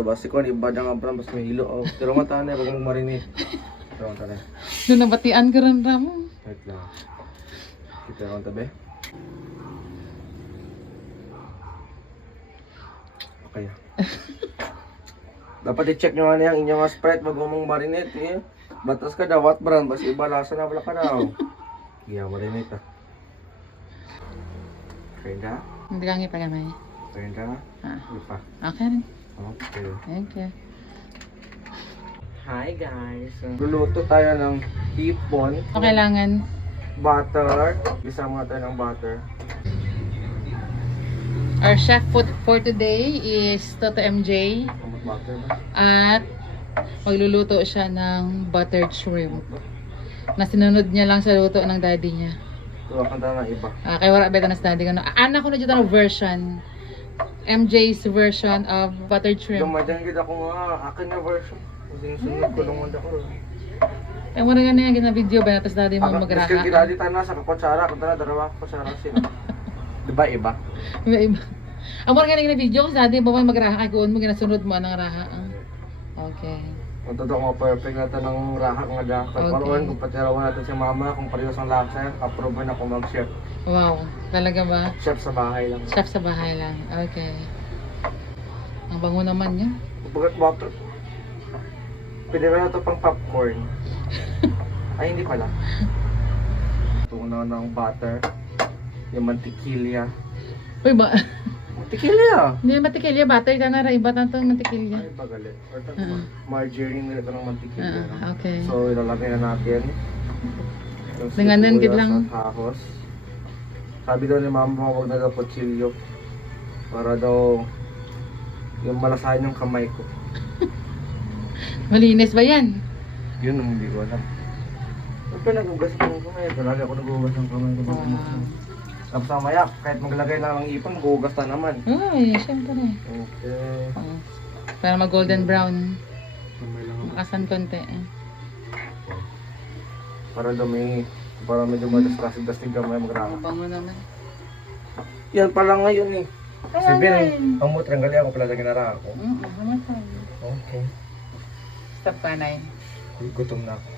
Basi ko iba na nga pala mas may hilo. Oh, pero mata na wag mong marinate. Pero mata na. Doon nabatian ka rin ramo. Wait lang. Kita ko tabi. Okay. Dapat i-check nyo nga yung inyong Sprite wag mong marinate eh. Batas ka daw what brand basi iba lasa na wala ka daw. Iya marinate ah. Okay na. Hindi ka nga pagamay. Okay na. Lupa. Okay rin. Okay. Thank you. Hi guys! Luluto tayo ng hipon. So, kailangan Butter. Isa muna tayo ng butter. our chef food for today is Toto MJ. Kumot butter ba? At magluluto siya ng buttered shrimp. Na sinunod niya lang sa luto ng daddy niya. Tuwa kanta na iba. Kaya wala beta na sa daddy ko. Anak ko na dyan version. MJ's version of buttered shrimp. Dumadyan kita ko nga. Akin na version. Hindi sunod ko lang ko. Eh, muna nga na gina-video ba? Tapos daddy mo Miskin magraka. kita di tayo na sa kakutsara. Kanta na darawa kutsara siya. Diba iba? Iba. Ang muna nga na gina-video kasi daddy mo magraka. Kaya kuon mo ginasunod mo anong raha. Okay. Kung totoo nga perfect na ito ng raha nga da. Pagparoon kung patirawan natin si mama. Kung parehas ang lasa. Approve na kung mag-chef. Wow. Talaga ba? Chef sa bahay lang. Chef sa bahay lang. Okay. Ang bango naman yun. Bagat butter. Pwede ba na ito pang popcorn? Ay, hindi pala. Ito na ng butter. Yung mantikilya. Uy ba? Mantikilya! Hindi na matikilya. Butter ka na ra. Iba tanto matikilya. Ay, bagalit. Or margarine nila ito ng mantikilya. Okay. So, ilalagay na natin. Yung Nanganan gid sibuyas lang. at ahos. Sabi daw ni mama, huwag na daw kutsilyo. Para daw yung malasahan yung kamay ko. Malinis ba yan? Yun ang hindi ko alam. Pero nagugas ko ng kamay. Talaga ako nagugas ng kamay ko. Tapos mamaya, kahit maglagay lang ng ipon, magugas na naman. Ay, syempre. Okay. Para mag golden brown. Kamay lang ako. Makasan konti. Para dumi, para medyo madas-dasig kamay magrama. Ang bango naman. Yan pala ngayon eh. Kaya Si Ben, ngayon. ang mutanggali ako pala na ginara ako. Hamatay. Okay. Stop ka na yun. Gutom na ako.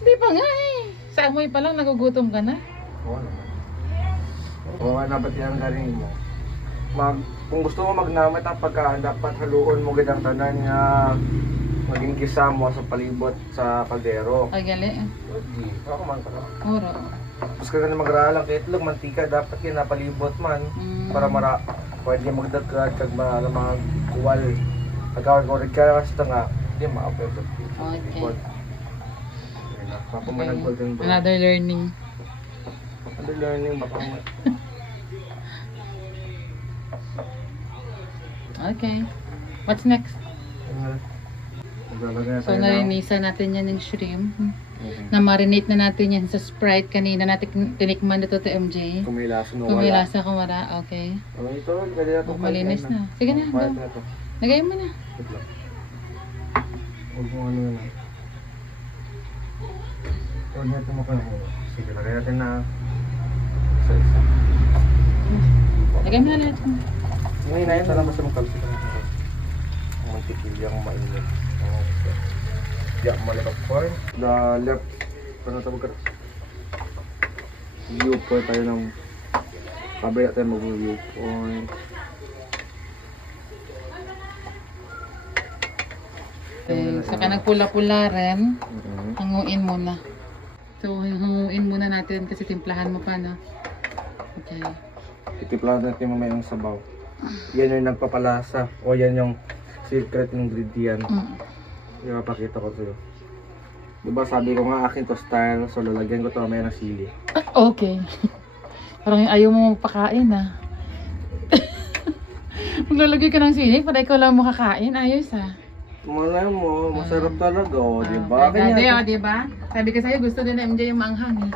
Hindi pa nga eh. Sa amoy pa lang nagugutom ka na. Oo naman. Oo nga, dapat yan ang galing mo. Kung gusto mo magnamit ang pagkaan, dapat haluon mo gid ang tanan nga maging kisa mo sa palibot sa kaldero. Ay gali. Hindi. Ako man pala. Oro. Tapos kaya na magralang kay itlog, mantika, dapat yan napalibot man. Para pwede magdagdag kag mga kuwal. Pagkawal ko rin kaya kasi ito nga, hindi ma-apel sa palibot. Yan na. Papamanag golden brown. Another learning. Ano learning baka mo? Okay. What's next? Maglalagay na So, tayo ng... narinisan natin yan ng shrimp. Na-marinate na natin yan sa Sprite. Kanina natin tinikman dito to MJ. Kung may lasa no Kung may wala. lasa kumara. Okay. Ito, pwede na ito. Oh, malinis na. Sige na, go. Pwede na ito. Lagay mo na. Wait lang. Huwag mo ano na. Huwag na ito muna. Sige, lagay natin na isa-isa. Lagay mo na lahat. Ngayon na yun, tala basta magkalsi ka na. Ang mantikilyang mainit. Okay. Diyak malapag corn. The left, ano tawag ka? Viewpoint tayo ng kabay natin mag-viewpoint. Okay. Saka nagpula-pula rin. Hanguin muna. So, hanguin muna natin kasi timplahan mo pa, no? Okay. Itiplahan natin mamaya yung sabaw. Yan yung nagpapalasa. O yan yung secret ingredient. Ipapakita ko sa'yo. Diba sabi ko nga akin to style, so lalagyan ko to mamaya ng sili. Okay. Parang ayaw mo pakain, ah. Maglalagay ka ng sili para ikaw lang makakain. Ayos, ah. Malay mo, masarap talaga, o, diba? Daddy, Ganyan. diba? Sabi ko sa'yo, gusto din na MJ yung manghang, eh.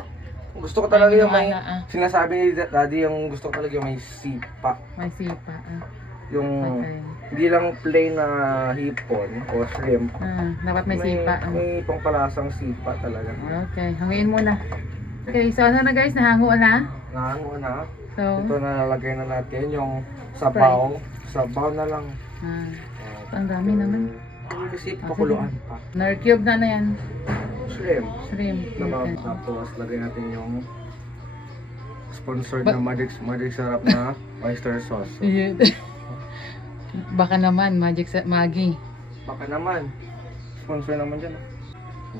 Gusto ko talaga yung may, Ay, sinasabi ni daddy yung gusto ko talaga yung may sipa. May sipa, ah. Yung, Okay. hindi lang plain na hipon o shrimp. Dapat may sipa. May pangpalasang sipa talaga. Okay, hanguin muna. Okay, so ano na guys, nahango na. Nahango na. So, Ito na lalagay na natin yung sabaw. Sabaw na lang. Ang dami naman. Kasi pakuluan pa. Nar-cube na yan. Shrimp. Shrimp. Okay. Tapos lagay natin yung sponsored na Magic Sarap na oyster sauce. So, Yun. Baka naman, Maggi. baka naman. Sponsor naman dyan.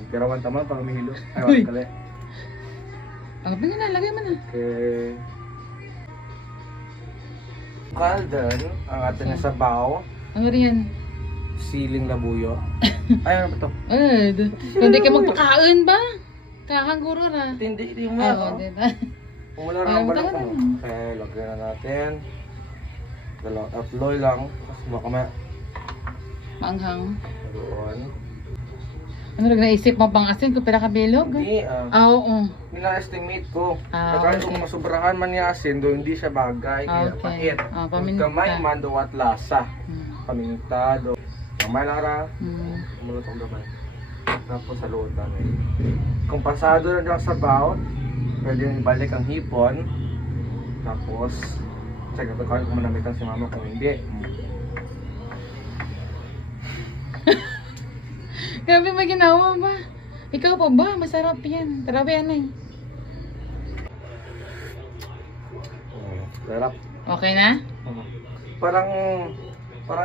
Pirawan taman para mahilo. Uy. Ay, kali. Ang pinga na, lagay mo na. Okay. Kaldan, ang ating sabaw, Ano rin yan? siling labuyo. Ay, ano ba ito? Ay, kung di ka magpakain ba? Kakanguro na. Hindi yung Ay, mga. hindi na. Pumula Ay, na ang balak tagal mo. na. Okay, lagyan na natin. Tatloy lang. Tapos baka may Maanghang. doon. Ano rin naisip mo pang asin kung pala kabilog? Hindi, Oo. nila-estimate ko. Ah, Kaya kung okay. masobrahan man niya asin, doon hindi siya bagay. Kaya Okay. pahit. Paminta. Kamay man do at lasa. Hmm. Paminta do. Kamay lang ra. Hmm. Mulot ang gamay. Tapos salutan eh. Kung pasado na lang sa baon, pwede nang ibalik ang hipon. Tapos, check ito kung manamitan si mama kung hindi. Grabe may ginawa ba? Ikaw pa ba? Masarap yan. Grabe yan eh. Sarap. Okay na? Parang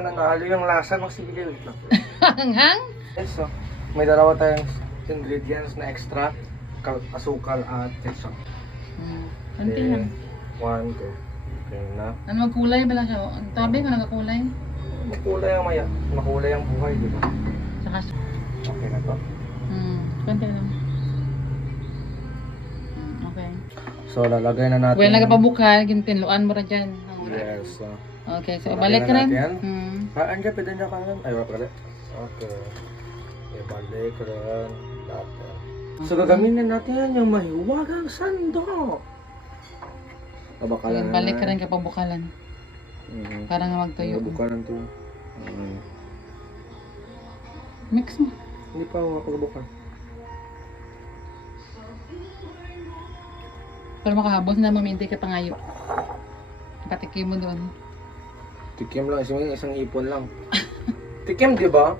nanalo yung lasa ng sibigay lang. Hanghang? Yes, so, may dalawa tayong ingredients na extra. Asukal at ketchup. Konti lang. 1, 2. Okay na. Ano magkulay ba lang siya? Ang tabi mo nagkakulay? Makulay ang maya. Makulay ang buhay, di ba? Saka Okay na to. konti lang. Okay. So, lalagay na natin. Well, nagpabukal, gintinluan mo rin dyan. Yes. Okay, so Lagyan balik na ka rin. natin. Andiyan, pwede niya kanan. Ay, wala pala. Okay. Ibalik rin. Dapat. So, gagamitin natin yung mahiwagang sandok. Kabakalan na. Balik ka rin kapag bukalan. Para nga magtuyo. Bukalan to. Mix mo. Hindi pa ako mapagbukan. Para makahabos na mamintay ka pangayo. Patikim mo doon. Tikim lang. Isang ipon lang. Tikim, di ba?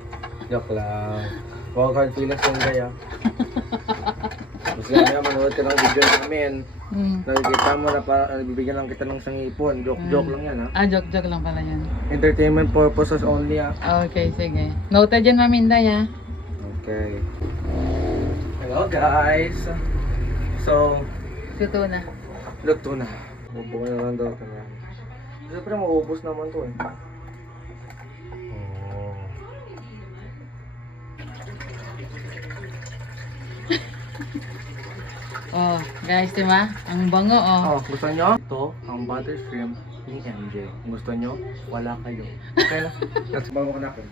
Joke lang. Huwag hard feelings ng gaya. Kasi kaya manood ka ng video namin. Nakikita mo na bibigyan lang kita ng isang ipon. Joke lang yan, ha? Joke lang pala yan. Entertainment purposes only, ha? Okay, sige. Noted dyan, Maminday, ha? Okay. Hello, guys! So, Luto na. luto na. Upo na lang daw kami. Siyempre, maubos naman to, eh. Oh, guys, di ba? Ang bango, oh. Oh, gusto nyo? Ito, ang butter shrimp ni MJ. Kung gusto nyo, wala kayo. Okay na? Let's bago na natin.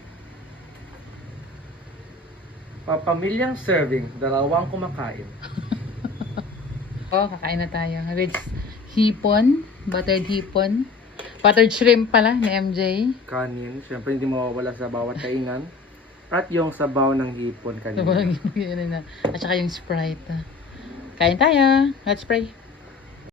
Pamilyang serving, dalawang kumakain. Oh, kakain na tayo. With hipon, buttered hipon. Buttered shrimp pala ni MJ. Kanin, syempre hindi mawawala sa bawat kainan. At yung sabaw ng hipon kanina. At saka yung Sprite. Kain tayo. Let's pray.